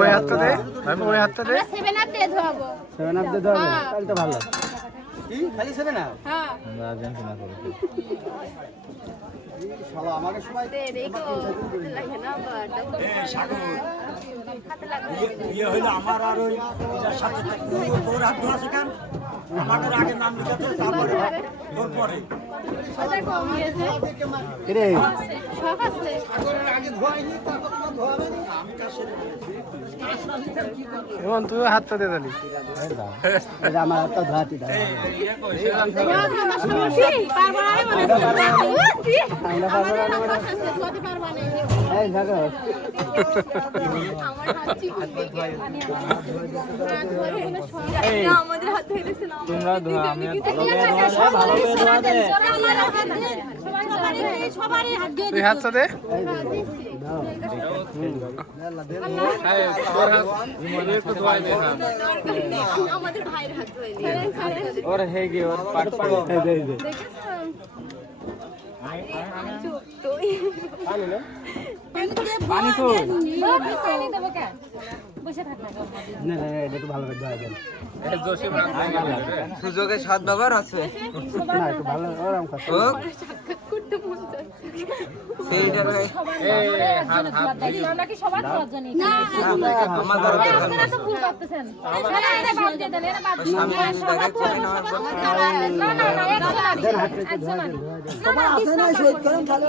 ওই হাতটা দে, ওই হাতটা দে। 7 আপ দিয়ে ধোয়াবো। 7 আপ দিয়ে ধোয়াবো, তাহলে তো ভালো। কি খালি 7 আপ? হ্যাঁ আমরা আর্জেন্টিনা করি। শালা আমাকে সময় দে দেখো লাগে না বাট ইয়ে হইলো আমার আর ওই যার সাথে তোর হাত ধোয়া শেখান আমাদের আগে নাম লিখাতে তারপরে তোর পরে ওটা কম গেছে রে সব আছে আগে ধোয়াইনি তারপর তোমার ধোয়াবে না। আমি কাজ সেরে ফেলেছি এমন তুই হাতটা দে তালি। এটা আমার হাতটা ধোয়াতে দাও। আমার সমস্যা পারবো না মানে আমরা পারবো না মানে কত পারবো না এই দেখো আমার হাত চিকুন দেখে আমাদের হাত ধরে দিছে না তোমরা ধোয়া, আমি সবারই হাত দিয়ে তুই হাতটা দে। দাও আমাদের ভাইয়ের হাত ধরে দিয়ে ওর হেই গে ওর পাট পাট এই দে এই দে চুপ তুই পানি তো পানি দেবো কেন বসে থাক না না না এটা একটু ভালো করে ধোয়া দেন। সুযোগের সদ্ব্যবহার আছে না একটু ভালো ওরকম কথা। ও করতে মন চাচ্ছে সেইটার এই হাত হাত আমরা কি সবার ধরার জন্য না আমার দরকার আপনারা তো ভুল করতেছেন এটা বাদ দিয়ে দেন এটা বাদ দিয়ে স্বামী তাকে করে নেওয়ার পর না না না দেন হাতটা একটু ধোয়া দেন ধোয়া দেন। তোমার আছে না শহীদ করেন তাহলে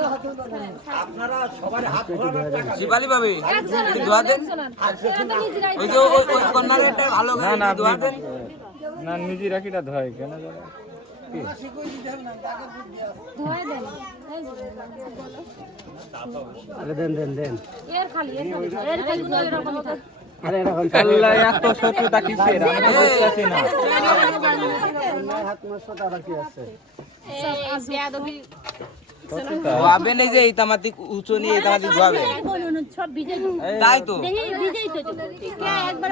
আপনারা সবার হাত ধোয়ানোর টাকা শিবালি ভাবি একটু ধোয়া দেন ওই যে ওই কর্নারেরটা ভালো করে না, ধোয়া দেন না নিজে রাখিটা ধয় কেন জানো? ধোয়া দেন আরে দেন দেন দেন এর খালি গুলো এরকম আরে এরকম আল্লাহ এত শত্রুতা কিসের? আমি তো বুঝতেছি না। হাত নষ্ট আবার কি আছে? বেয়াদবি ধোয়াবেন এই যে এই তামাতি উঁচু নিয়ে এই তামাতি ধোয়াবেন সব ভিজে তাই তো ভিজেই তো একবার